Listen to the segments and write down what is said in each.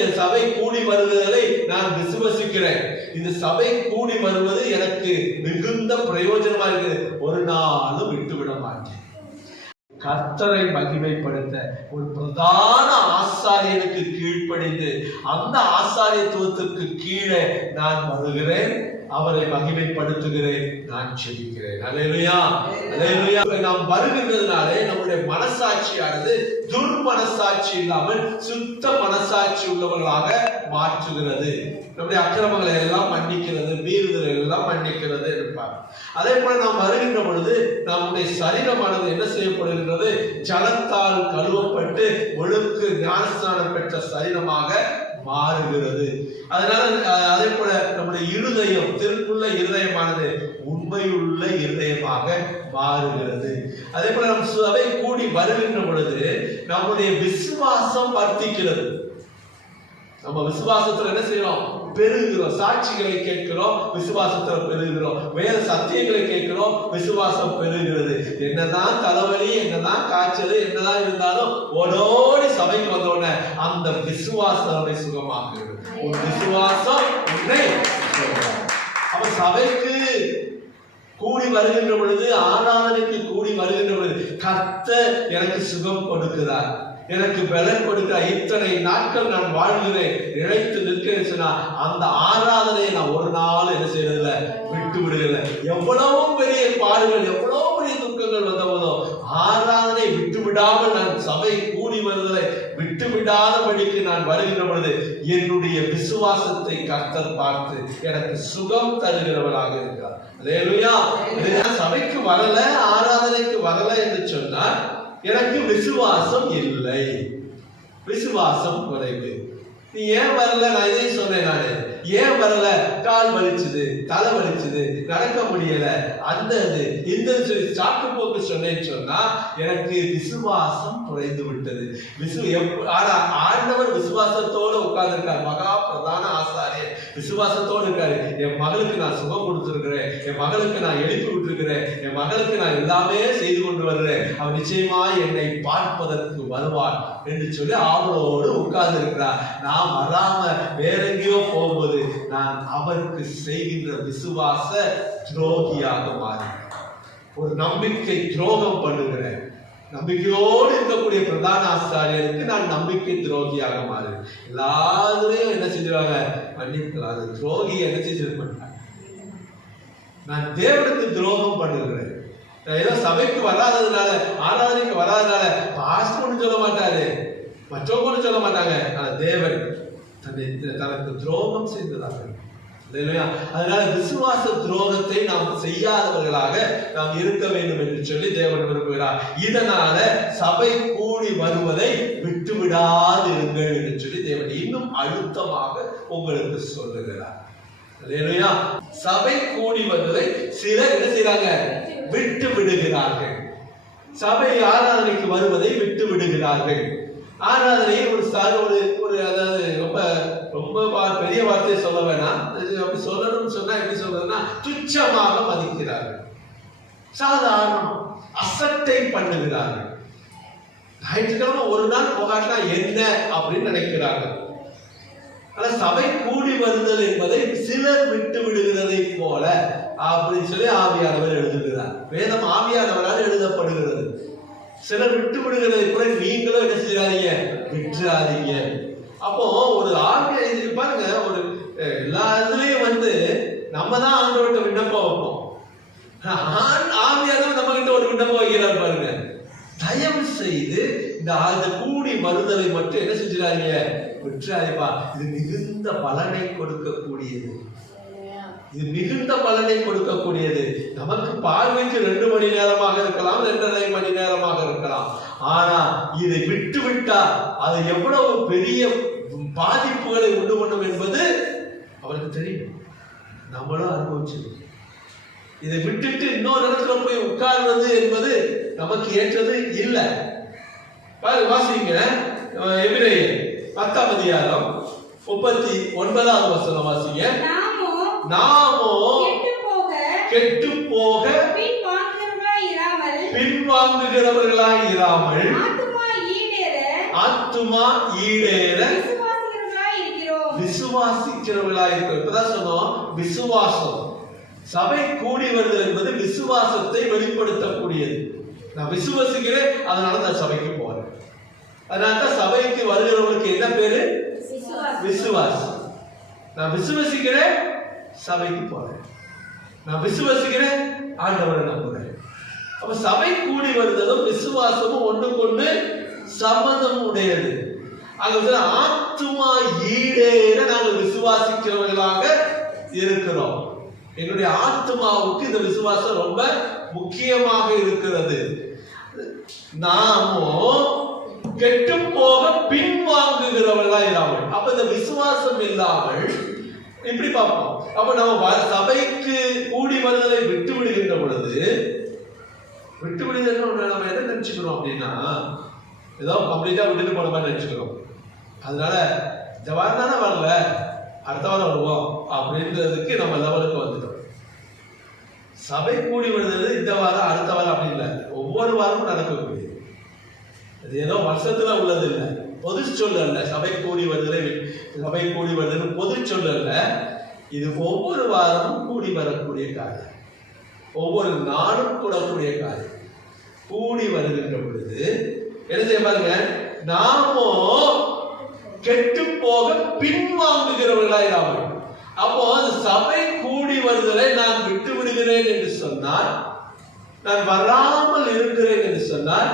இந்த சபை கூடி வருவதை நான் விசுவசிக்கிறேன். இந்த சபை கூடி வருவது எனக்கு மிகுந்த பிரயோஜனமா இருக்கு. ஒரு நாளும் விட்டுவிட மாட்டேன். கர்த்தரை மகிமைப்படுத்த ஒரு பிரதான ஆசாரியனுக்கு கீழ்ப்படிந்து அந்த ஆசாரியத்துவத்திற்கு கீழே நான் வருகிறேன், அவரை மகிமைப்படுத்துகிறேன், நான் செபிக்கிறேன். அல்லேலூயா, அல்லேலூயா. நாம் வருகின்றதுனாலே நம்முடைய மனசாட்சியானது துர்மனசாட்சி இல்லாமல் சுத்த மனசாட்சி உள்ளவர்களாக மாற்றுகிறது. நம்முடைய அக்கிரமங்களை எல்லாம் மன்னிக்கிறது, மீறுதலை எல்லாம் மன்னிக்கிறது இருப்பார். அதே போல நாம் வருகின்ற பொழுது நம்முடைய சரீரமானது என்ன செய்யப்படுகின்றது? ஜலத்தால் கழுவப்பட்டு ஒழுக்கு ஞானஸ்நானம் பெற்ற சரீரமாக மாறுகிறது. அதனால அதே போல நம்முடைய இருதயம், திருக்குள்ள இருதயமானது உண்மையுள்ள இருதயமாக மாறுகிறது. அதே போல நம் சபை கூடி வருகின்ற பொழுது நம்முடைய விசுவாசம் வர்த்திக்கிறது. நம்ம விசுவாசத்துல என்ன செய்யறோம்? பெருகிறோம். சாட்சிகளை கேட்கிறோம், விசுவாசத்துல பெருகிறோம். வேத சத்தியங்களை கேட்கிறோம், விசுவாசம் பெருகிறது. என்னதான் தலைவலி, என்னதான் காய்ச்சல், என்னதான் இருந்தாலும் ஓடோடி சபைக்கு வந்தோடனே அந்த விசுவாசம் நம்மை சுகமாக்குகிறது. ஒரு விசுவாசம் உன்னை அவ சபைக்கு கூடி வருகின்ற பொழுது, ஆராதனைக்கு கூடி வருகின்ற பொழுது கர்த்தர் எனக்கு சுகம் கொடுக்கிறார், எனக்கு பலன் கொடுக்கிறார். இத்தனை நாட்கள் நான் வாழ்கிறேன், இழைத்து நிற்கிறேன் சொன்னா அந்த ஆராதனையை நான் ஒரு நாள் என்ன செய்யறதில்ல, விட்டு விடுகிறேன். எவ்வளவு பெரிய பாடுகள், எவ்வளவு பெரிய துக்கங்கள் வந்தபோதோ ஆராதனை விட்டு விடாமல், நான் சபை கூடி வருவதை விட்டு விடாதபடிக்கு நான் வருகின்ற பொழுது என்னுடைய விசுவாசத்தை கர்த்தர் பார்த்து எனக்கு சுகம் தருகிறவராக இருக்கிறார். அல்லேலூயா. சபைக்கு வரல, ஆராதனைக்கு வரல என்று சொன்னால் எனக்கு விசுவாசம் இல்லை, விசுவாசம் குறைவு. நீ ஏன் வரல? நான் இதை சொன்னேன். நானு ஏன் வரல? கால் வலிச்சுது, தலை வலிச்சுது, நடக்க முடியல, அந்த இந்த சாக்கு போக்கு சொன்னேன்னு சொன்னா எனக்கு விசுவாசம் குறைந்து விட்டது. ஆண்டவர் விசுவாசத்தோடு உட்கார்ந்து இருக்காரு. மகா பிரதான ஆசாரியர் விசுவாசத்தோடு இருக்காரு. என் மகளுக்கு நான் சுகம் கொடுத்திருக்கிறேன், என் மகளுக்கு நான் எழுப்பி விட்டுருக்கிறேன், என் மகளுக்கு நான் எல்லாமே செய்து கொண்டு வருகிறேன், அவன் நிச்சயமாய் என்னை பார்ப்பதற்கு வருவான் என்று சொல்லி அவளோடு உட்கார்ந்து இருக்கிறார். நான் வராம வேற எங்கேயோ போகும்போது நான் அவருக்கு செய்கின்ற விசுவாச துரோகியாக மாறுகிறேன். ஒரு நம்பிக்கை துரோகம் பண்ணுகிறேன். நம்பிக்கையோடு இருக்கக்கூடிய பிரதான ஆசாரியருக்கு நான் நம்பிக்கை துரோகியாக மாறுகிறேன். எல்லாருமே என்ன செஞ்சிருவாங்க? மன்னிக்கலாம். அது துரோகி என்ன செஞ்சிருக்க, நான் தேவனுக்கு துரோகம் பண்ணுகிறேன். ஏதோ சபைக்கு வராததுனால, ஆராதனைக்கு வராதனால பாஸ்டர் சொல்ல மாட்டாரு, மற்றவங்க சொல்ல மாட்டாங்க. தேவன் தனக்கு துரோகம் செய்ததாக. அதனால விசுவாச துரோகத்தை நாம் செய்யாதவர்களாக நாம் இருக்க வேண்டும் என்று சொல்லி தேவன் விரும்புகிறார். இதனால சபை கூடி வருவதை விட்டு விடாதிருங்கள் என்று சொல்லி தேவன் இன்னும் அழுத்தமாக உங்களுக்கு சொல்லுகிறார். சபை கூடி வருவதை சிலர் என்ன செய்றாங்க? விட்டு விடுகிறார்கள். சபை ஆராதனைக்கு வருவதை விட்டு விடுகிறார்கள். ஆராதனையை ஒரு அதாவது ரொம்ப பெரிய வார்த்தையை சொல்ல வேணாம், அப்படி சொல்லணும்னு சொன்னா எப்படி சொல்றதுன்னா துச்சமாக மதிக்கிறார்கள், சாதாரணம் அசட்டை பண்ணுகிறார்கள். ஞாயிற்றுக்கிழமை ஒரு நாள் போகாட்டா என்ன அப்படின்னு நினைக்கிறார்கள். ஆனா சபை கூடி வருதல் என்பதை சிலர் விட்டு விடுகிறதை போல அப்படின்னு சொல்லி ஆவியானவர் எழுதுகிறார். வேதம் ஆவியானவரால் எழுதப்படுகிறது. சிலர் விட்டு விடுகிறதை கூட நீங்களும் என்ன செய்யாதீங்க, விட்டுறாதீங்க. அப்போ ஒரு ஆவியா பாருங்க, ஒரு எல்லா இதுலயும் நம்ம தான் ஆண்டவர்கிட்ட விண்ணப்பம் வைப்போம். ஆவியானவர் நம்ம கிட்ட ஒரு விண்ணப்பம் வைக்கிறார் பாருங்க. தயவு செய்து இந்த கூடி வருதலை மட்டும் என்ன செஞ்சிடாதீங்க, விட்டுறாதீப்பா. இது மிகுந்த பலனை கொடுக்கக்கூடியது, இது மிகுந்த பலனை கொடுக்கக்கூடியது. நமக்கு பார்வைக்கு 2 மணி நேரமாக இருக்கலாம், 2.5 மணி நேரமாக இருக்கலாம். ஆனா இதை விட்டு விட்டா அது எவ்வளவு பெரிய பாதிப்புகளை உண்டு பண்ணும் என்பது அவருக்கு தெரியும். நம்மளும் அனுபவிச்சிருக்கோம். இதை விட்டுட்டு இன்னொரு இடத்துல போய் உட்கார்வது என்பது நமக்கு ஏற்றது இல்லை. வாசிங்க எபிரேயர் 10ஆம் அதிகாரம் 39வது வசனம் வாசிங்க. நாமோ கெட்டு போக பின்வாங்குகிறவர்களாய் இராமல் ஆத்துமா ஈடேற விசுவாசிக்கிறவர்களாக இருக்கிறோம். இப்பதான் சொன்னோம் விசுவாசம். சபை கூடி வருதல் என்பது விசுவாசத்தை வெளிப்படுத்தக்கூடியது. நான் விசுவாசிக்கிறேன், அதனால நான் சபைக்கு போறேன். அதனாலதான் சபைக்கு வருகிறவங்களுக்கு என்ன பேரு? விசுவாசம். நான் விசுவாசிக்கிறேன், சபைக்கு போறேன். நான் விசுவாசிக்கிறேன், ஆண்டவரை நம்புறேன். அப்ப சபை கூடி வருதலும் விசுவாசமும் ஒன்றுக்கொண்டு சம்பந்தம் உடையது. ஆக ஆத்துமா ஈடேற நாங்கள் விசுவாசிக்கிறவர்களாக இருக்கிறோம். என்னுடைய ஆத்மாவுக்கு இந்த விசுவாசம் ரொம்ப முக்கியமாக இருக்கிறது. நாமோ கெட்டு போக பின்வாங்குகிறவர்களா இல்லாமல், அப்ப இந்த விசுவாசம் இல்லாமல் இப்படி பார்ப்போம். அப்ப நம்ம சபைக்கு கூடி வருதலை விட்டு விடுகின்ற பொழுது, விட்டு விடுதல் நம்ம எதை நினைச்சுக்கிறோம் அப்படின்னா, ஏதோ கம்ப்ளீட்டா விட்டுட்டு போன மாதிரி நினைச்சுக்கிறோம். அதனால இந்த வாரம் தானே வரல, அடுத்த வாரம் வருவோம் அப்படின்றதுக்கு நம்ம லெவலுக்கு வந்துட்டோம். சபை கூடி வருது இந்த வாரம் அடுத்த வாரம் அப்படி இல்லை, ஒவ்வொரு வாரமும் நடக்கக்கூடியது. அது ஏதோ வருஷத்துல உள்ளது இல்லை, பொது சொல் அல்ல. சபை கூடி வருதலை சபை கூடி வருதல் பொது சொல் அல்ல. இது ஒவ்வொரு வாரமும் கூடி வரக்கூடிய காரியம், ஒவ்வொரு நாளும் கூடக்கூடிய காரியம். கூடி வருகின்ற பொழுது என்ன செய்ய பாருங்க, நாமோ கெட்டு போக பின்வாங்குகிறவர்களாயிராமல். அப்போ அந்த சபை கூடி வருதலை நான் விட்டு விடுகிறேன் என்று சொன்னால், நான் வராமல் இருக்கிறேன் என்று சொன்னால்,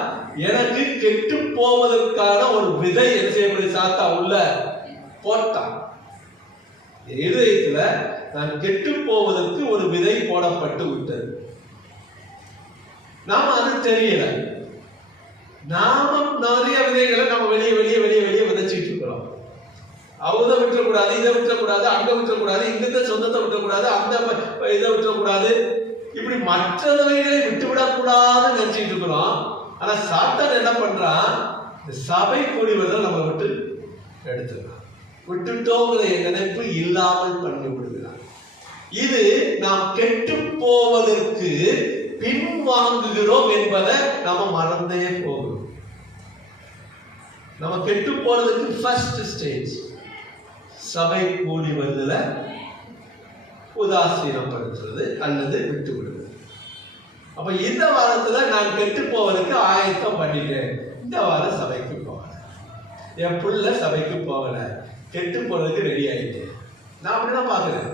எனக்கு கெட்டு போவதற்கான ஒரு விதை என்ன செய்யப்படி சாத்தா உள்ள போட்டான். இதயத்துல நான் கெட்டு போவதற்கு ஒரு விதை போடப்பட்டு விட்டது. நாம அது தெரியல. நாம நிறைய விதைகளை நம்ம வெளியே வெளியே வெளியே வெளியே விதைச்சிட்டு இருக்கிறோம். அவங்க விட்டுறக்கூடாது, இதை விட்டுறக்கூடாது, அங்க விட்டுறக்கூடாது, இந்த சொந்தத்தை விட்டுறக்கூடாது, அந்த இதை விட்டுறக்கூடாது, இப்படி மற்றவைகளை விட்டு விடக்கூடாதுன்னு நினைச்சிட்டு இருக்கிறோம். ஆனா சாத்தான் என்ன பண்றான், இந்த சபை கூடி வருதல் நம்ம விட்டு எடுத்துக்கிறான். விட்டுட்டோங்கிற நினைப்பு இல்லாமல் பண்ணி விடுகிறான். இது நாம் கெட்டு போவதற்கு பின்வாங்குகிறோம் என்பதை நம்ம மறந்தே போகிறோம். நம்ம கெட்டு போறதுக்கு ஃபர்ஸ்ட் ஸ்டேஜ் சபை கூடி வருதல உதாசீனப்படுத்துறது அல்லது விட்டு விடுவது. அப்ப இந்த வாரத்துல நான் கெட்டு போவதற்கு ஆயத்தம் பண்ணிட்டேன். இந்த வாரம் சபைக்கு போகல, என் புள்ள சபைக்கு போகல, கெட்டு போறதுக்கு ரெடி ஆயிட்டேன். நான் அப்படிதான் பாக்குறேன்.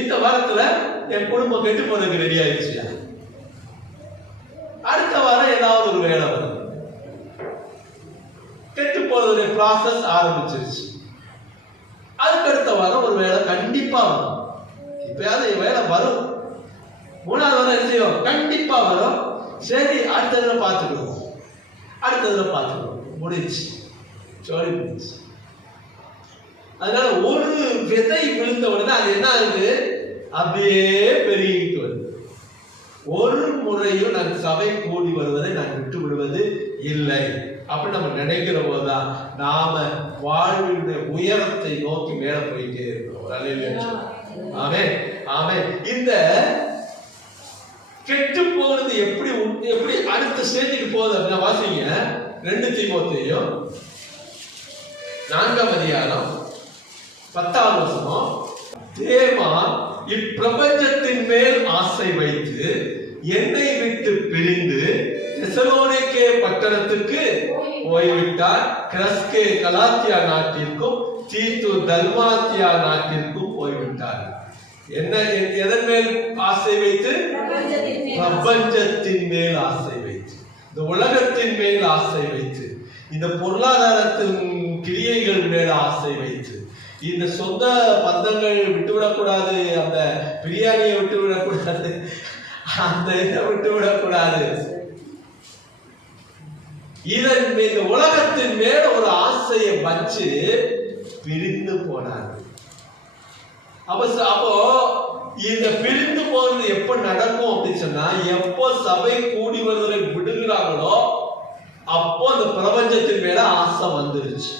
இந்த வாரத்துல என் குடும்பம் கெட்டு போறதுக்கு ரெடி ஆயிடுச்சு. அடுத்த வாரம் ஏதாவது ஒரு வேலை வரும், கெட்டு போறதுடைய ப்ராசஸ் ஆரம்பிச்சிருச்சு. அதுக்கு அடுத்த வாரம் ஒரு வேலை கண்டிப்பா வரும். இப்பயாவது வேலை வரும். மூணாவது வாரம் என்ன செய்யும், கண்டிப்பா வரும். சரி அடுத்ததுல பார்த்துக்கிறோம், அடுத்ததுல பார்த்துக்கிறோம், முடிச்சு சோழி முடிச்சு. அதனால ஒரு விதை விழுந்த உடனே அது என்ன ஆகுது, அப்படியே பெருகிட்டு வருது. ஒரு முறையும் நான் சபை கூடி வருவதை நான் விட்டு விடுவது இல்லை அப்படி நம்ம நினைக்கிற போதுதான் நாம வாழ்வினுடைய உயரத்தை நோக்கி மேல போயிட்டே இருக்கிறோம். ஆமே ஆமே. இந்த கெட்டு போறது எப்படி எப்படி அடுத்த ஸ்டேஜுக்கு போகுது அப்படின்னா வாசிங்க 2 தீமோத்தேயு 4ஆம் அதிகாரம் 10ஆம் வசனம். தேமான் இப்பிரபஞ்சத்தின் மேல் ஆசை வைத்து என்னை விட்டு பிரிந்து தெசலோனிக்கே பட்டணத்துக்கு போய்விட்டார். கிரஸ்கே கலாத்தியா நாட்டிற்கும் தீத்து தல்மாத்தியா நாட்டிற்கும் போய்விட்டார். என்ன எதன் மேல் ஆசை வைத்து? பிரபஞ்சத்தின் மேல் ஆசை வைத்து, இந்த உலகத்தின் மேல் ஆசை வைத்து, இந்த பொருளாதாரத்தின் கிரியைகள் மேல ஆசை வைத்து, இந்த சொந்த பந்தங்கள் விட்டுவிடக்கூடாது, அந்த பிரியாணியை விட்டுவிடக்கூடாது, அந்த இதை விட்டுவிடக்கூடாது, இதன் இந்த உலகத்தின் மேல ஒரு ஆசையை வச்சு பிரிந்து போனார். அப்போ இந்த பிரிந்து போறது எப்ப நடக்கும் அப்படின்னு சொன்னா, எப்போ சபை கூடி வருவதை விடுகிறாங்களோ அப்போ அந்த பிரபஞ்சத்தின் மேல ஆசை வந்துருச்சு.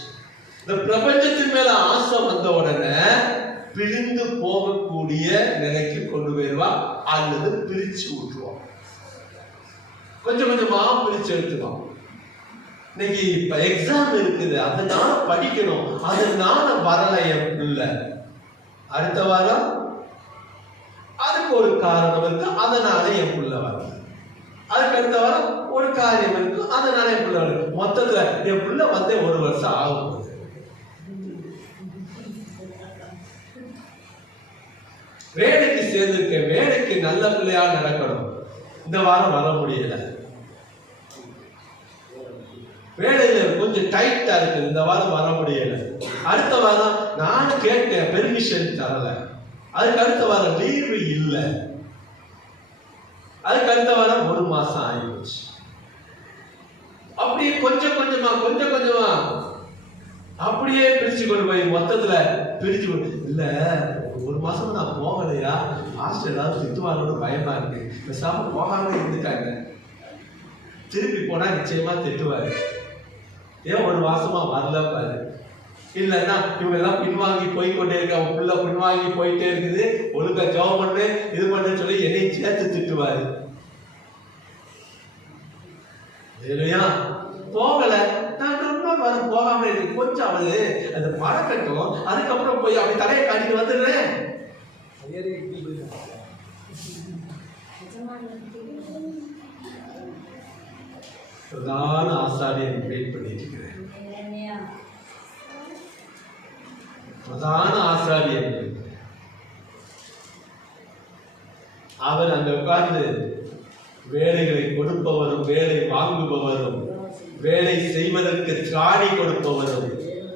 இந்த பிரபஞ்சத்தின் மேல ஆசை வந்த உடனே பிரிந்து போகக்கூடிய நிலைக்கு கொண்டு போயிருவா, அல்லது பிரிச்சு விட்டுருவோம். கொஞ்சம் கொஞ்சமா பிரிச்சு எடுத்துவோம். இன்னைக்கு இப்ப எக்ஸாம் இருக்குது, அதனால படிக்கணும், அதனால வரல இல்லை. அடுத்த வாரம் அதுக்கு ஒரு காரணம் இருக்கு, அதனால என் புள்ள வரல. அதுக்கு அடுத்த வாரம் ஒரு காரியம் இருக்கு, அதனால என் புள்ள வரல. மொத்தத்துல என் புள்ள வந்து 1 வருஷம் ஆகும் போகுது. வேலைக்கு சேர்ந்திருக்கேன், வேலைக்கு நல்ல பிள்ளையா நடக்கணும், இந்த வாரம் வர முடியல. வேலையில கொஞ்சம் டைட்டா இருக்கு, இந்த வாரம் வர முடியல. அடுத்த வாரம் நான் கேட்டேன், பெர்மிஷன் தரல. அதுக்கு அடுத்த வாரம் லீவு இல்ல. அதுக்கு அடுத்த வாரம் 1 மாசம் ஆயிடுச்சு. அப்படியே கொஞ்சம் கொஞ்சமா அப்படியே பிரிச்சு கொண்டு போய் மொத்தத்துல பிரிச்சு இல்ல 1 மாசம் நான் போகலையா, ஹாஸ்டல் ஏதாவது திட்டுவாங்கன்னு பயமா இருக்கு, பேசாம போகாம இருந்துட்டாங்க. திருப்பி போனா நிச்சயமா திட்டுவாரு, ஏன் 1 மாசமா வரல பாரு. இல்லைன்னா இவங்க எல்லாம் பின்வாங்கி போய்கொண்டே இருக்காங்க, புள்ள பின்வாங்கி போயிட்டே இருக்குது, ஒழுங்கா ஜாப் பண்ணு இது பண்ணு சொல்லி என்னையும் சேர்த்து திட்டுவாரு. இல்லையா போகல, நான் இன்னொரு வாரம் போகாம இருக்கு, கொஞ்சம் அவரு அந்த மழக்கட்டும், அதுக்கப்புறம் போய் அப்படி தலையை காட்டிட்டு வந்துடுறேன். பிரதான ஆசாரியன் வெயிட் பண்ணிட்டு இருக்கிறேன். பிரதான ஆசாரியன் அவர் அங்க உட்கார்ந்து வேலைகளை கொடுப்பவரும், வேலை வாங்குபவரும், வேலை செய்வதற்கு திராணி கொடுப்பவரும்,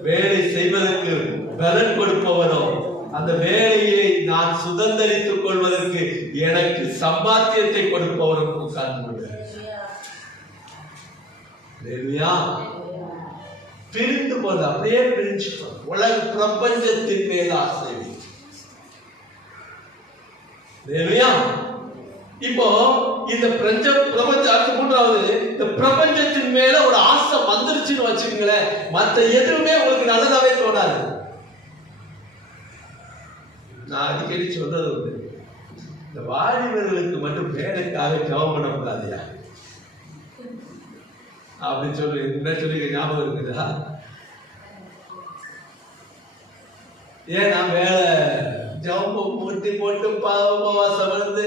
வேலை செய்வதற்கு பலன் கொடுப்பவரும், அந்த வேலையை நான் சுதந்திரித்துக் கொள்வதற்கு எனக்கு சம்பாத்தியத்தை கொடுப்பவரும் உட்கார்ந்து பிரிந்து போது அப்படியே பிரிஞ்சு உலக பிரபஞ்சத்தின் மேல் ஆசை. இப்போ இந்த பிரபஞ்ச மூன்றாவது, இந்த பிரபஞ்சத்தின் மேல ஒரு ஆசை வந்துருச்சுன்னு வச்சுக்கீங்களேன், மற்ற எதுவுமே உங்களுக்கு நல்லதாவே தோணாது. நான் அடிக்கடி சொல்றது உண்டு, இந்த வாலிபர்களுக்கு மட்டும் வேலைக்காக ஜெபம் பண்ணக்கூடாதுயா அப்படின்னு சொல்லி என்ன சொல்லி ஞாபகம் இருக்குதா? ஏன்னா வேலை ஜெபம் முட்டி போட்டு உபவாசம் வந்து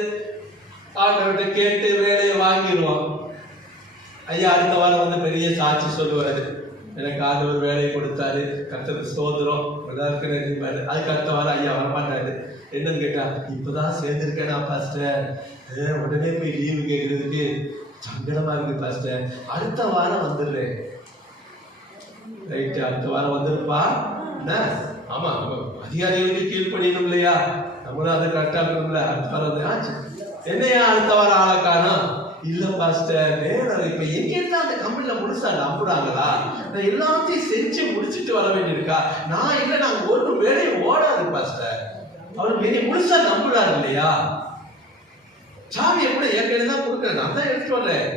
ஆண்டவர்கிட்ட கேட்டு வேலையை வாங்கிடுவோம். ஐயா அடுத்த வாரம் வந்து பெரிய சாட்சி சொல்லுவாரு, எனக்கு ஆண்டவர் வேலையை கொடுத்தாரு, கர்த்தருக்கு ஸ்தோத்திரம், எல்லாருக்கும். அதுக்கு அடுத்த வாரம் ஐயா வரமாட்டாரு. என்னன்னு கேட்டா, இப்பதான் சேர்ந்திருக்கேனா பாஸ்டர், உடனே போய் லீவு கேட்கறதுக்கு சங்கடமா இருக்கு பாஸ்டர், அடுத்த வாரம் வந்துடுறேன். ரைட்டு, அடுத்த வாரம் வந்துருப்பா. என்ன ஆமா, அதிகாரிகளுக்கு கீழ்ப்படியணும் இல்லையா, நம்மளும் அதை கரெக்டா இருக்கணும்ல. அடுத்த வாரம் ஆச்சு, என்னையா அடுத்த வாரம் ஆளக்கானா? இல்ல பாஸ்டர், வேற இப்ப எங்க இருந்தா அந்த கம்பெனில முழுசா நம்புறாங்களா, நான் எல்லாத்தையும் செஞ்சு முடிச்சுட்டு வர வேண்டியிருக்கா. நான் இல்ல, நாங்க ஒரு வேலையை ஓடாது பாஸ்டர், அவர் என்னை முழுசா நம்புறாரு இல்லையா. சாவி எப்படி ஏற்கனவே தான் கொடுக்குறேன், நான் தான் எடுத்துட்டு வர்றேன்,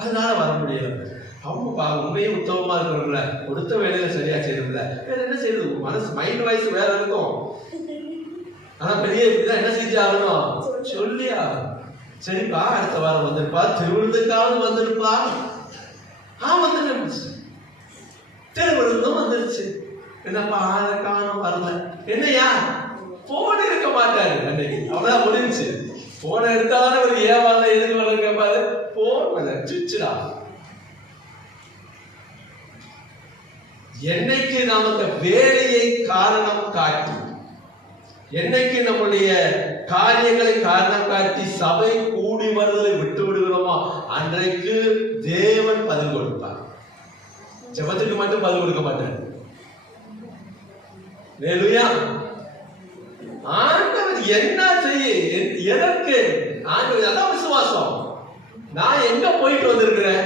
அதனால வர முடியல. அவங்க உண்மையும் உத்தமமா இருக்கிறவங்கள கொடுத்த வேலையை சரியா செய்யறதில்ல, வேற என்ன செய்யுது, மனசு மைண்ட் வாய்ஸ் வேற இருக்கும். ஆனா பெரிய என்ன செஞ்சு ஆகணும், சொல்லியா சரிப்பா அடுத்த வாரம் வந்திருப்பா, திருவிழுந்துக்காவது வந்திருப்பா. வந்துருச்சு, திருவிழுந்தும் வந்துருச்சு. என்னப்பா காணும் வரல, என்னையா போன் இருக்க மாட்டாரு அன்னைக்கு, அவ்வளவுதான் முடிஞ்சு. போனை எடுத்தாலே ஒரு ஏவாள எதுக்கு வர கேட்பாரு, போன் சுவிட்சுடா. என்னைக்கு நாம் அந்த வேலையை காரணம் காட்டி, என்னைக்கு நம்முடைய காரியங்களை காரணம் காட்டி சபை கூடி வருவதை விட்டு விடுகிறோமோ, அன்றைக்கு தேவன் பதில் கொடுப்பார். ஜெபத்துக்கு மட்டும் பதில் கொடுக்க மாட்டார். ஹல்லேலூயா. ஆண்டவர் என்ன செய்ய, எதற்கு ஆண்டவர், அதான் விசுவாசம். நான் எங்க போயிட்டு வந்திருக்கிறேன்,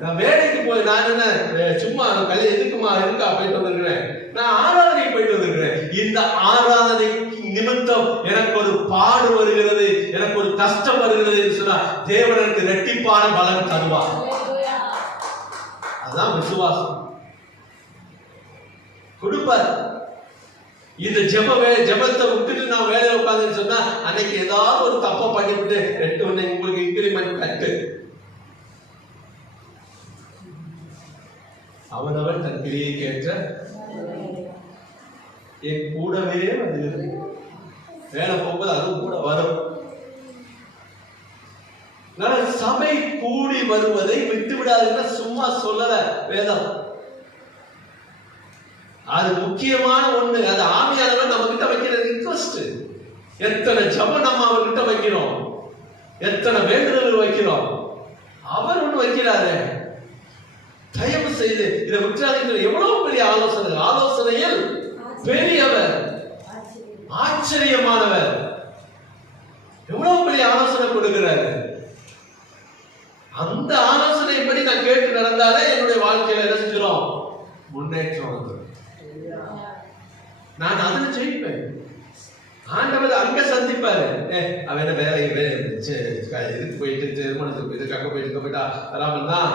நான் வேலைக்கு போய், நான் என்ன சும்மா கல்யாணம் எதுக்குமா இருக்கா போயிட்டு வந்திருக்கிறேன், நான் ஆராதனைக்கு போயிட்டு வந்திருக்கிறேன். இந்த ஆராதனை நிமித்தம் எனக்கு ஒரு பாடு வருகிறது, எனக்கு ஒரு கஷ்டம் வருகிறது என்று சொன்னா தேவன் எனக்கு இரட்டிப்பான பலன் தருவார். அதான் விசுவாசம், கொடுப்பார். இந்த ஜெபத்தை விட்டுட்டு நான் வேலையில உட்கார்ந்து சொன்னா அன்னைக்கு ஏதாவது ஒரு தப்பை பண்ணிவிட்டு உங்களுக்கு இன்கிரிமெண்ட் கட்டு. அவனவன் தன் கிரியை கேட்ட என் கூடவே வருகிறது. வேலை போகும்போது அதுவும் கூட வரும். சபை கூடி வருவதை விட்டு விடாதுன்னா சும்மா சொல்லல வேதம். அது முக்கியமான ஒண்ணு. அது ஆவியானவர் நம்ம கிட்ட வைக்கிற ரிக்வெஸ்ட். எத்தனை ஜபம் நம்ம அவர்கிட்ட வைக்கிறோம், எத்தனை வேண்டுதல் வைக்கிறோம். அவர் ஒண்ணு வைக்கிறாரு, தயவு செய்து இதை விட்டுறாதீங்க. எவ்வளவு பெரிய ஆலோசனை, ஆலோசனையில் பெரியவர், ஆச்சரியமானவர். எவ்வளவு பெரிய ஆலோசனை கொடுக்கிறாரு. அந்த ஆலோசனைப்படி நான் கேட்டு நடந்தாலே என்னுடைய வாழ்க்கையில என்ன செஞ்சிடும், முன்னேற்றம் வந்துடும். நான் அதில் ஜெயிப்பேன். ஆண்டவர் அங்க சந்திப்பாரு. அவன் வேலை இதுக்கு போயிட்டு திருமணத்துக்கு போயிட்டு அங்க போயிட்டு போயிட்டா வராமல் தான்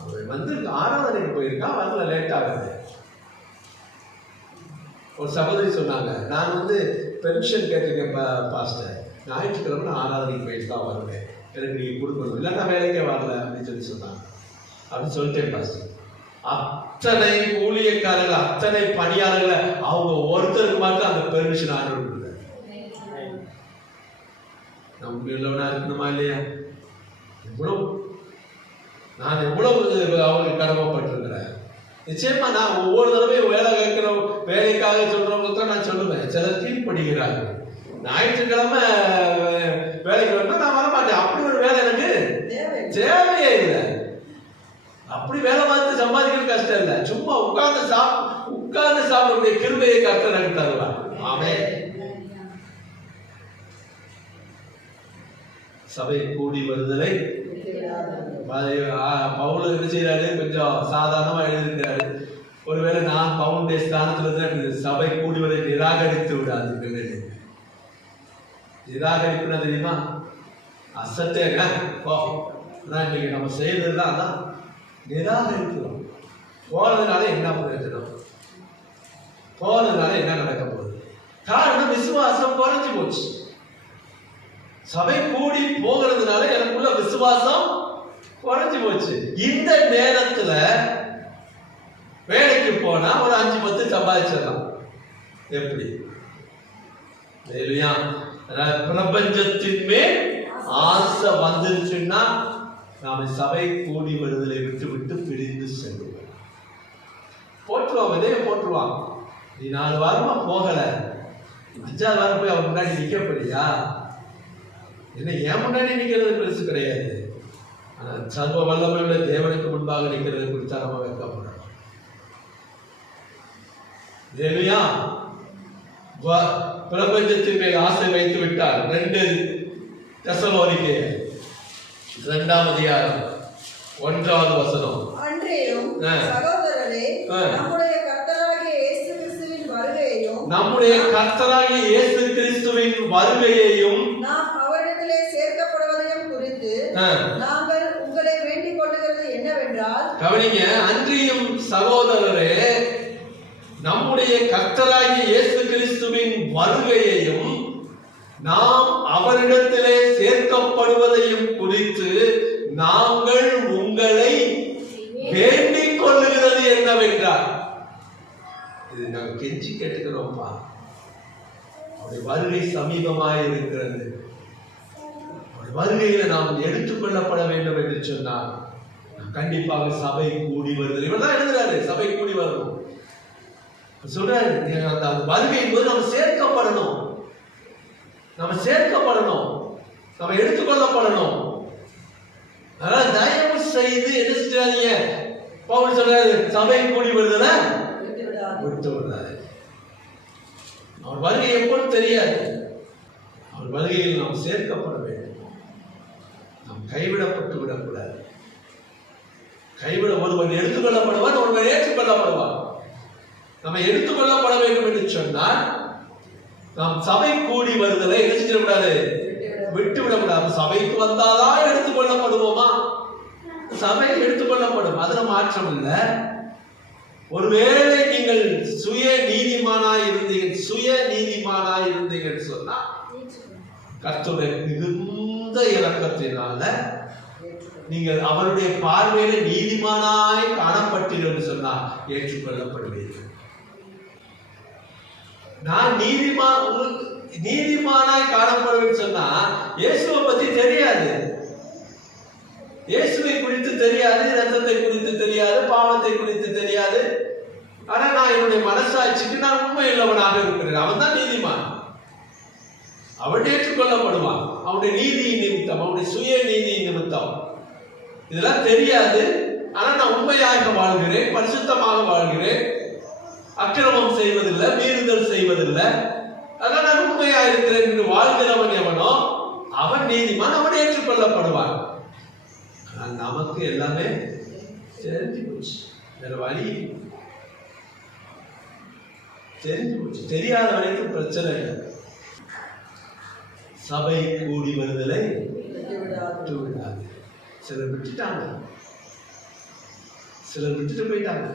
அவன் வந்து ஆராதனைக்கு போயிருக்கான், வரல, லேட் ஆகுது. ஒரு சகோதரி சொன்னாங்க, நான் வந்து பென்ஷன் கேட்டிருக்கேன் பாஸ்டர், ஞாயிற்றுக்கிழமை நான் ஆராதனைக்கு போயிட்டு தான் வருவேன், எனக்கு நீங்க கொடுக்கணும், இல்லைன்னா வேலைக்கே வரல அப்படின்னு சொன்னாங்க. அப்படின்னு சொல்லிட்டேன் பாஸ்டர். அத்தனை ஊழியக்காரர்கள், அத்தனை பணியாளர்களை அவங்க ஒருத்தருக்கு மட்டும் அந்த பெர்மிஷன் ஆர்டர் கொடுக்குறாரு. நமக்கு இல்லவனா இருக்கணுமா இல்லையா? எவ்வளவு நான் எவ்வளவு அவங்களுக்கு கடமைப்பட்டிருக்கிறேன். நிச்சயமா நான் ஒவ்வொரு தடவையும் வேலை கேட்கிறோம், வேலைக்காக சொல்றவங்களுக்கு நான் சொல்லுவேன். சிலர் கீழ்படுகிறார்கள். ஞாயிற்றுக்கிழமை வேலைக்கு வரணும், நான் வரமாட்டேன். அப்படி ஒரு வேலை எனக்கு தேவையே இல்லை. அப்படி வேலை பார்த்து சம்பாதிக்கிறது கஷ்டம் இல்லை. சும்மா உட்கார்ந்து சாப்பிடக்கூடிய கிருபையை கர்த்தர் எனக்கு தருவார். ஆமென். சபை கூடி வருதலை பவுல் என்ன செய்யறாரு, கொஞ்சம் சாதாரணமா எழுதியிருக்கிறாரு. ஒருவேளை நான் பவுனுடைய ஸ்தானத்துல சபை கூடி வரை நிராகரித்து விடாது. நிராகரிப்புனா தெரியுமா? அசட்டேங்க இன்னைக்கு நம்ம செய்யறதுதான் அதான் நிராகரிக்கிறோம். போனதுனால என்ன பிரயோஜனம், போனதுனால என்ன நடக்க போகுது? காரணம் விசுவாசம் குறைஞ்சு போச்சு. சபை கூடி போகிறதுனால எனக்குள்ள விசுவாசம் குறைஞ்சு போச்சு. இந்த நேரத்துல வேலைக்கு போனா ஒரு 5-10 சம்பாதிச்சிடலாம். எப்படி? பிரபஞ்சத்தின் மேல் ஆசை வந்துருச்சுன்னா நாம சபை கூடி வருதலை விட்டு விட்டு பிரிந்து செல்லுவோம். போட்டுருவான், விதைய போட்டுருவான். நீ 4 வாரமா போகல, 5வது வாரம் போய் அவன் முன்னாடி நிக்கப்படியா? என்ன ஏன் முன்னாடி நிக்கிறது பெருசு கிடையாது. ஆனா சர்வ வல்லமையுள்ள தேவனுக்கு முன்பாக நிக்கிறது குறித்தா நம்ம வைக்கப்படணும். பிரபஞ்சத்தின் மேல் ஆசை வைத்து விட்டார். 2 தெசலோனிக்கேயர் 2ஆம் அதிகாரம் 1வது வசனம். அன்றையும் சகோதரரே, நம்முடைய கர்த்தராகிய இயேசு கிறிஸ்துவின் வருகையையும் நாம் அவரிடத்திலே சேர்க்கப்படுவதையும் குறித்து நாங்கள் உங்களை வேண்டிக் கொள்ளுகிறது என்னவென்றால், கவனிங்க, அன்றையும் சகோதரரே, நம்முடைய கர்த்தராகிய இயேசு கிறிஸ்துவின் வருகையையும் நாம் அவரிடத்திலே சேர்க்கப்படுவதையும் குறித்து நாங்கள் உங்களை வேண்டிக் கொள்ளுகிறது என்னவென்றால், இது நாங்கள் கெஞ்சி கேட்டுக்கிறோம்ப்பா. அவருடைய வருகை சமீபமாய் இருக்கிறது. அவருடைய வருகையில நாம் எடுத்துக்கொள்ளப்பட வேண்டும் என்று சொன்னால் கண்டிப்பாக சபை கூடி வருது. இவர்தான் எழுதுறாரு, சபை கூடி வரணும் சொல்றாரு. அந்த வருகையின் போது நம்ம சேர்க்கப்படணும், நம்ம எடுத்துக்கொள்ளப்படணும். அதனால தயவு செய்து என்ன செஞ்சாதீங்க. பவுல் சொல்றாரு, சபை கூடி வருதுல விட்டு விடுறாரு. அவர் வருகை எப்போது தெரியாது. அவர் வருகையில் நாம் சேர்க்கப்பட வேண்டும். நாம் கைவிடப்பட்டு விடக்கூடாது. ஒருவன் எடுத்துக்கொள்ளப்படுவான், ஒருவன் ஏற்றுக்கொள்ளப்படுவான். நம்ம எடுத்துக்கொள்ளப்பட வேண்டும் என்று சொன்னால் நாம் சபை கூடி வருதலை என்ன செஞ்சிடக்கூடாது, விட்டு விடக்கூடாது. சபைக்கு வந்தாதான் எடுத்துக்கொள்ளப்படுவோமா? சபை எடுத்துக்கொள்ளப்படும், அதுல மாற்றம் இல்லை. ஒருவேளை நீங்கள் சுய நீதிமானாய் இருந்தீங்கன்னு சொன்னா கர்த்தருடைய மிகுந்த இரக்கத்தினால நீங்கள் அவருடைய பார்வையில நீதிமானாய் காணப்பட்டீர்கள் சொன்னால் ஏற்றுக்கொள்ளப்படுவீர்கள். நான் நீதிமானாய் காணப்படுவேன்னு சொன்னா இயேசுவை பத்தி தெரியாது, இயேசுவை குறித்து தெரியாது, ரத்தத்தை குறித்து தெரியாது, பாவத்தை குறித்து தெரியாது. ஆனா நான் என்னுடைய மனசாட்சிக்கு நான் உண்மை உள்ளவனாக இருக்கிறேன். அவன் தான் நீதிமான், அவன் ஏற்றுக்கொள்ளப்படுவான். அவனுடைய நீதியின் நிமித்தம், அவனுடைய சுய நீதியின் நிமித்தம் இதெல்லாம் தெரியாது. ஆனா நான் உண்மையாக வாழ்கிறேன், பரிசுத்தமாக வாழ்கிறேன், அக்கிரமம் செய்வதில்லை, மீறுதல் செய்வதில்லை, அதான் நான் உண்மையா இருக்கிறேன் என்று வாழ்கிறவன் எவனோ அவன் நீதிமான், அவன் ஏற்றுக்கொள்ளப்படுவான். ஆனால் நமக்கு எல்லாமே தெரிஞ்சு போச்சு, வேற வழி தெரிஞ்சு போச்சு. தெரியாத வரைக்கும் பிரச்சனை இல்லை. சபை கூடி வருதலை விட்டு விடாது. சிலர் விட்டுட்டாங்க, சிலர் விட்டுட்டு போயிட்டாங்க.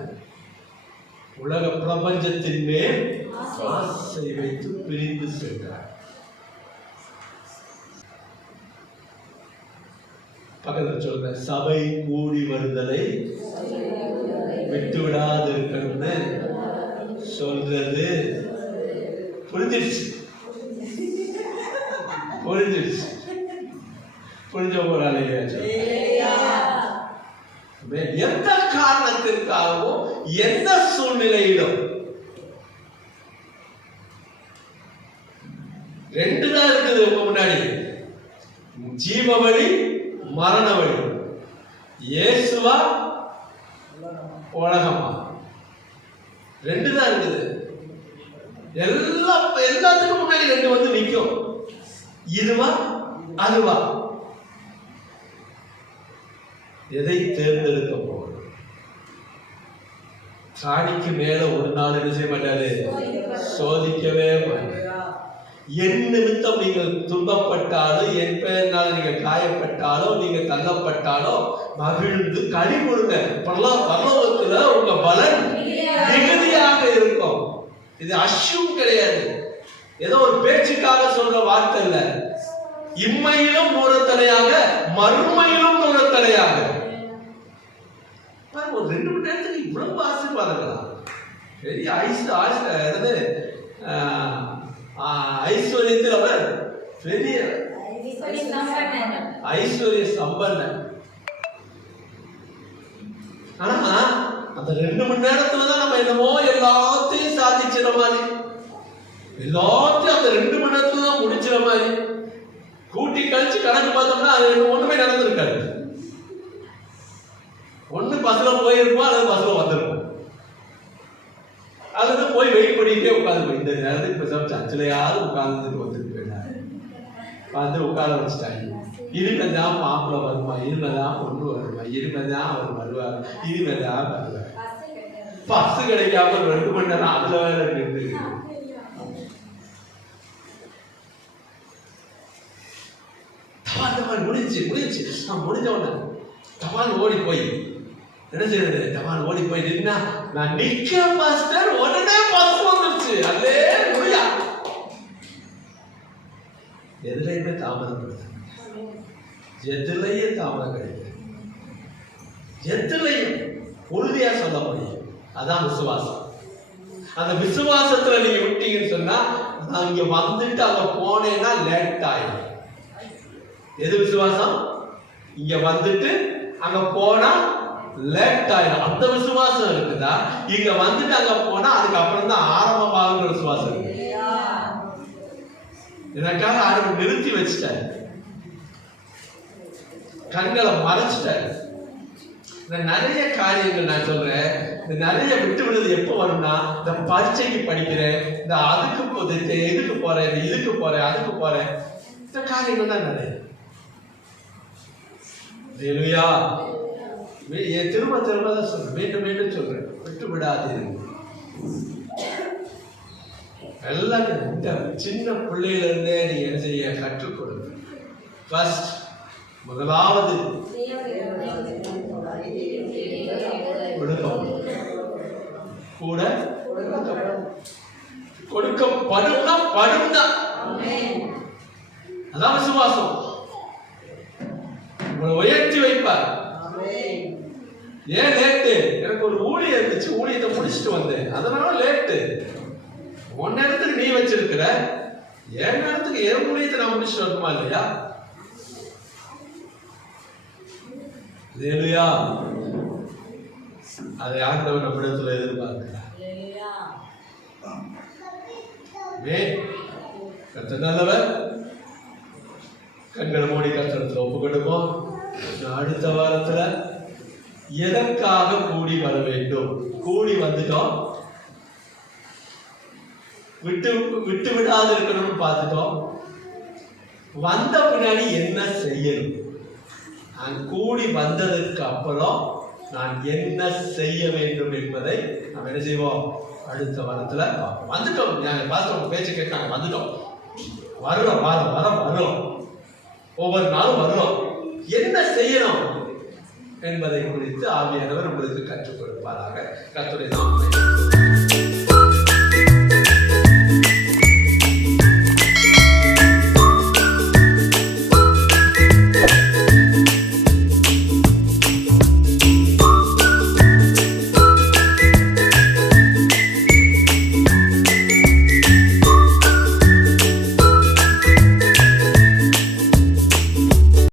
உலக பிரபஞ்சத்தின் மேல் ஆசை வைத்து பிரிந்து சென்றார். பக்கத்தில் சொல்ற சபை கூடி வருதலை விட்டு விடாது இருக்கணும்னு சொல்றது புரிஞ்சிருச்சு, புரிஞ்சிருச்சு, புரிஞ்ச போறாங்க. எந்த காரணத்திற்காகவும் எந்த சூழ்நிலையிலும் ரெண்டு தான் இருக்குது உங்க முன்னாடி, ஜீவ வழி, மரண வழி. இயேசுவா உலகமா, ரெண்டு தான் இருக்குது. எல்லாத்துக்கும் முன்னாடி ரெண்டு வந்து நிற்கும். இதுவா அதுவா, எதை தேர்ந்தெடுக்க போகணும்? சாணிக்கு மேல ஒரு நாள் என்ன செய்ய மாட்டாரு, சோதிக்கவே மாட்டாரு. என் நிமித்தம் நீங்கள் துன்பப்பட்டாலும், என் பெயர்னால நீங்க காயப்பட்டாலும், நீங்க தள்ளப்பட்டாலும் மகிழ்ந்து களி கொடுங்க. பரலோகத்துல உங்க பலன் மிகுதியாக இருக்கும். இது அஷ்யூம் கிடையாது, ஏதோ ஒரு பேச்சுக்காக சொல்ற வார்த்தை இல்ல. இம்மையிலும் நூறத்தனையாக, மறுமையிலும் நூறத்தனையாக. ஒரு 2 மணி நேரத்துக்கு இவ்வளவு ஆசீர்வாதங்களா? பெரிய ஐஸ்வர்யத்தில் அவர் பெரிய ஐஸ்வர்ய சம்பன்னன். ஆனா அந்த 2 மணி நேரத்துலதான் நம்ம என்னமோ எல்லாத்தையும் சாதிச்சிட மாதிரி, எல்லாத்தையும் அந்த 2 மணி நேரத்துல தான் முடிச்சிட மாதிரி. கூட்டி கழிச்சு கணக்கு பார்த்தோம்னா அது ஒண்ணுமே நடந்திருக்காது. ஒண்ணு பஸ்ல போயிருப்போம், அல்லது பஸ்ல வந்திருப்போம், அல்லது போய் வெயிட் பண்ணிட்டே உட்காந்து இந்த நேரத்துக்கு பேசாம சர்ச்சிலையாவது உட்கார்ந்துட்டு வந்துட்டு போயிட்டாரு. வந்து உட்கார வச்சுட்டாங்க. இனிமேதான் மாப்பிள்ள வருமா, இனிமேதான் பொண்ணு வருமா, இனிமேதான் அவர் வருவார், இனிமேதான் வருவார். பஸ் கிடைக்காம 2 மணி நேரம் அதுல வேலை நின்று முடிஞ்சு முடிஞ்ச உடனே தபால் ஓடி போய் என்ன செய்யறது, தபால் ஓடி போய் நின்னா நான் நிக்க பாஸ்டர் உடனே பஸ் வந்துருச்சு. அல்லே முடியா, எதுலையுமே தாமதப்படுது, எதுலையே தாமதம் கிடையாது, எதுலையும் உறுதியா சொல்ல முடியும். அதான் விசுவாசம். அந்த விசுவாசத்துல நீங்க விட்டீங்கன்னு சொன்னா, நான் இங்க வந்துட்டு அங்க போனேன்னா லேட் ஆயிடும். எது விசுவாசம்? இங்க வந்துட்டு அங்க போனா லேட் ஆயிடும். அந்த விசுவாசம் இருக்குதா? இங்க வந்துட்டு அங்க போனா அதுக்கு அப்புறம் தான் ஆரம்பமாகுற விசுவாசம் இருக்கு. எனக்காக ஆரம்பம் நிறுத்தி வச்சுட்டாரு, கண்களை மறைச்சிட்டாரு. இந்த நிறைய காரியங்கள் நான் சொல்றேன், இந்த நிறைய விட்டு விடுறது எப்போ வரும்னா, இந்த பரீட்சைக்கு படிக்கிறேன், இந்த அதுக்கு இதுக்கு போறேன், இதுக்கு போறேன், அதுக்கு போறேன், இந்த காரியங்கள் தான் நிறைய. திரும்ப திரும்ப தான் சொல்றேன், மீண்டும் மீண்டும் சொல்றேன், விட்டு விடாதீர்கள். எல்லாம் இந்த சின்ன பிள்ளையில இருந்தே நீங்க என்ன செய்ய கற்றுக் கொடுங்க. ஃபர்ஸ்ட், முதலாவது கூட கொடுக்கப்படும்னா படும் தான். அதான் விசுவாசம். உங்களை உயர்த்தி வைப்பார். ஏன் லேட்டு? எனக்கு ஒரு ஊழியம் இருந்துச்சு, ஊழியத்தை முடிச்சுட்டு வந்தேன், அதனால லேட்டு. 1 நேரத்துக்கு நீ வச்சிருக்கிற என் நேரத்துக்கு என் ஊழியத்தை நான் முடிச்சுட்டு வரணுமா இல்லையா? இல்லையா? அதை ஆண்டவர் நம்மிடத்துல எதிர்பார்க்கிறார். கர்த்தர் நல்லவர். கண்களை மூடி கர்த்தரத்துல ஒப்பு கொடுப்போம். அடுத்த வாரத்துல எதற்காக கூடி வர வேண்டும்? கூடி வந்துட்டோம், விட்டு விட்டு விடாது இருக்கணும்னு பார்த்துட்டோம். வந்த பின்னாடி என்ன செய்யணும்? நான் கூடி வந்ததற்கு அப்புறம் நான் என்ன செய்ய வேண்டும் என்பதை நாம் என்ன செய்வோம்? அடுத்த வாரத்துல பார்ப்போம். வந்துட்டோம், பாஸ்டர் பேச்சு கேட்காங்க, வந்துட்டோம், வர்றோம், வர்றோம், ஒவ்வொரு நாளும் வர்றோம். என்ன செய்யணும் என்பதை குறித்து ஆவியானவர் உங்களுக்கு கற்றுக் கொடுப்பாராக. கர்த்தருடைய நாமத்தில்